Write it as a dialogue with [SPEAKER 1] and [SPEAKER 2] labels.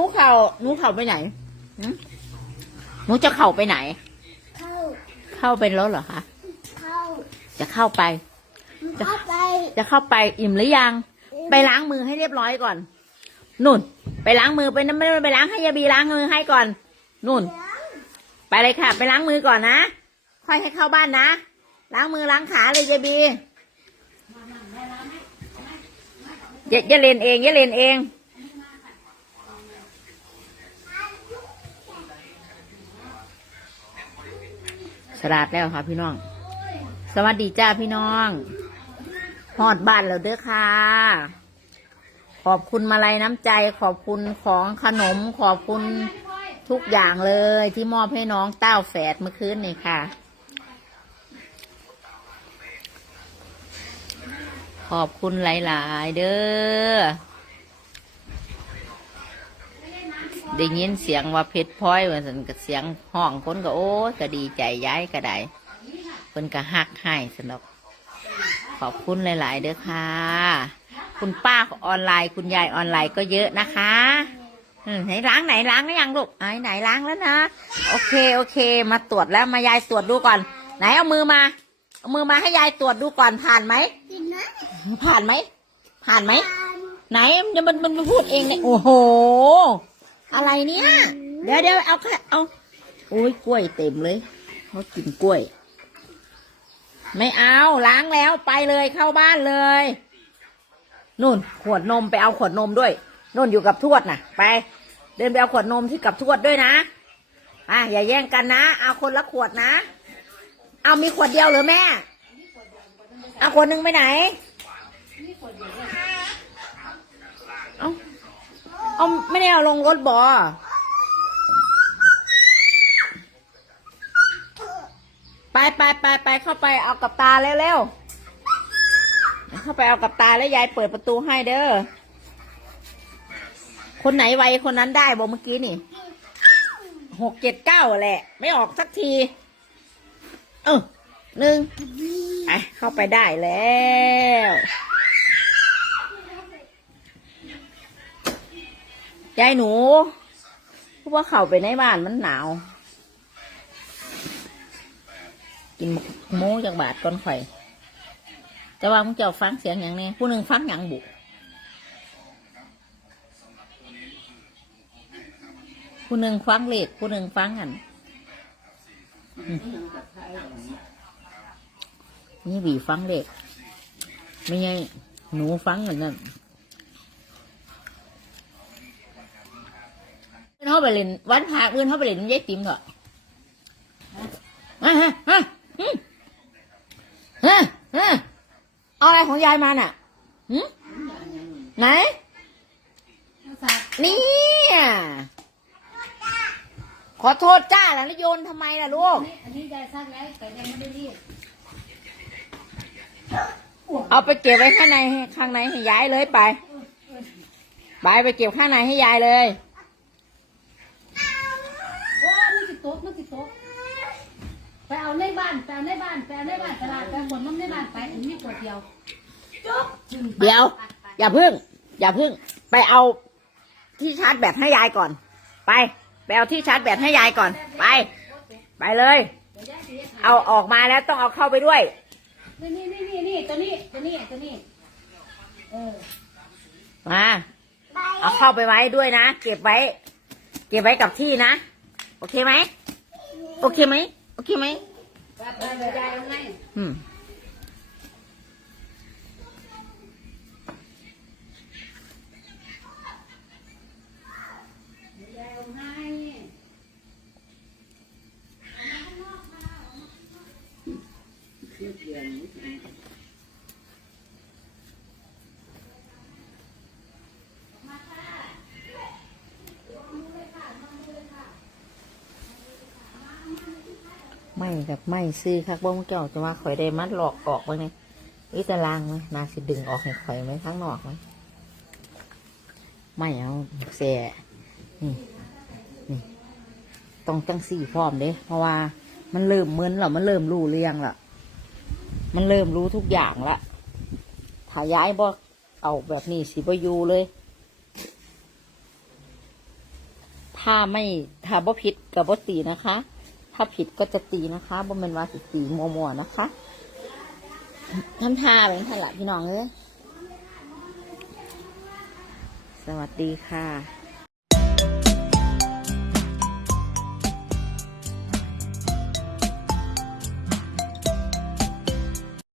[SPEAKER 1] ูเข่าหนูเข่าไปไหนหึหนูจะเข่าไปไหน
[SPEAKER 2] เข้า
[SPEAKER 1] เข้าไปรถเหรอคะ
[SPEAKER 2] เข้า
[SPEAKER 1] จะเข้าไป
[SPEAKER 2] เข้าไป
[SPEAKER 1] จะเข้าไปอิ่มหรือยัง ไปล้างมือให้เรียบร้อยก่อน นุ่น ไปล้างมือไปน้ำไม่ไปล้างให้ยาบีล้างมือให้ก่อน นุ่น ไปเลยค่ะ ไปล้างมือก่อนนะ ค่อยให้เข้าบ้านนะ ล้างมือล้างขาเลยยาบีอย่าอย่าเล่นเองอย่าเล่นเอง สลาดแล้วค่ะ พี่น้อง สวัสดีจ้าพี่น้องฮอดบ้านแล้วเด้อค่ะ ขอบคุณมาลัยน้ำใจ ขอบคุณของขนม ขอบคุณทุกอย่างเลยที่มอบให้น้องเต้าแฝดเมื่อคืนนี่ค่ะ ขอบคุณหลาย ๆ เด้อ ได้ยินเสียงว่าเพชรพลอยว่าสันกับเสียงห้องคนก็โอ้ยก็ดีใจย้ายก็ได้เพิ่นก็ฮักให้สนอกขอบคุณหลาย ๆ เด้อค่ะ คุณป้าออนไลน์ คุณยายออนไลน์ก็เยอะนะคะไหนล้างไหนล้างหรือยังลูกไหนไหนล้างแล้วนะ โอเคโอเค มาตรวจแล้วมายายตรวจดูก่อน ไหนเอามือมา เอามือมาให้ยายตรวจดูก่อนผ่านไหมผ่านไหมผ่านไหมไหนมันมันมันมันพูดเองเนี่ยโอ้โห อะไรเนี่ย เดี๋ยวเดี๋ยวเอาแค่เอาโอ้ยกล้วยเต็มเลยเขากินกล้วย ไม่เอาล้างแล้วไปเลยเข้าบ้านเลยนู่นขวดนมไปเอาขวดนมด้วยนู่นอยู่กับทวดน่ะ ไป เดินไปเอาขวดนมที่กับทวดด้วยนะอะอย่าแย่งกันนะเอาคนละขวดนะ เอามีขวดเดียวหรือแม่ เอาขวดหนึ่งไปไหน เอา เอาไม่ได้เอาลงรถบอไปไปไปไปเข้าไปเอากับตาเร็วๆเข้าไปเอากับตาแล้วยายเปิดประตูให้เด้อ คนไหนไวคนนั้นได้บอกเมื่อกี้นี่หกเจ็ดเก้าแหละ ไม่ออกสักที เออหนึ่งไปเข้าไปได้แล้ว ยายหนูเพราะว่าเข้าไปในบ้านมันหนาว กินหมูจากบาทก่อนไข่อยแต่ว่ามึงจ้าฟังเสียงอย่างนี้ผู้หนึ่งฟังอย่างบุผู้หนึ่งฟังเลขผู้หนึ่งฟังอันนี่บีฟังเลขไม่ใช่หนูฟังอันนั้นเพิ่นเขาไปเล่นวันพาเพื่อนเขาไปเล่นยายติ๋มเถอะฮะฮะฮะฮะฮะเอาอะไรของยายมาน่ะหืมไหนเนี่ยขอโทษจ้าแล้วโยนทำไมล่ะลูก
[SPEAKER 3] อันนี้ยายซักแล้วแต่ยังไม่ได้รีด
[SPEAKER 1] เอาไปเก็บไว้ข้างในข้างในให้ยายเลยไป ไปไปเก็บข้างในให้ยายเลย
[SPEAKER 3] โอ้มันติดโต๊ะมันติดโต๊ะไปเอาในบ้านไปเอาในบ้านไปเอาในบ้านตลาดไปขนน้ำในบ้านไปอันนี้ขวดเดียวจุ๊บ
[SPEAKER 1] เดี๋ยว อย่าพึ่ง อย่าพึ่ง ไปเอาที่ชาร์จแบตให้ยายก่อน ไปไปเอาที่ชาร์จแบตให้ยายก่อน ไป ไปเลย เอาออกมาแล้วต้องเอาเข้าไปด้วย
[SPEAKER 3] นี่นี่นี่นี่นี่ตัวนี้ตัวนี้ตัวนี้เออ
[SPEAKER 1] มาเอาเข้าไปไว้ด้วยนะ เก็บไว้ เก็บไว้กับที่นะ โอเคไหม โอเคไหม โอเคไหม
[SPEAKER 3] ไปไปไปยายเอาไง
[SPEAKER 1] อืม
[SPEAKER 3] ยายเอาให้
[SPEAKER 1] ไม่กับไม่ซื้อคักบ้งเจ้าจะว่าข่อยได้มัดหลอกออกบ้างไงวิตารางไหมนาสิดึงออกให้ข่อยไหมข้างนอกไหมไม่เอาแส่นี่นี่ต้องจังสี่พร้อมเด้เพราะว่ามันเริ่มเมึนแล้วมันเริ่มรู้เรื่องละมันเริ่มรู้ทุกอย่างละถ้าย้ายบ่เอาแบบนี้สิบอยู่เลย ถ้าไม่ถ้าบ่ผิดกับบ่ตีนะคะ ถ้าผิดก็จะตีนะคะบ่เป็นว่าสิตีมัวๆนะคะทำท่าเป็นขละพี่น้องเอ้ยสวัสดีค่ะ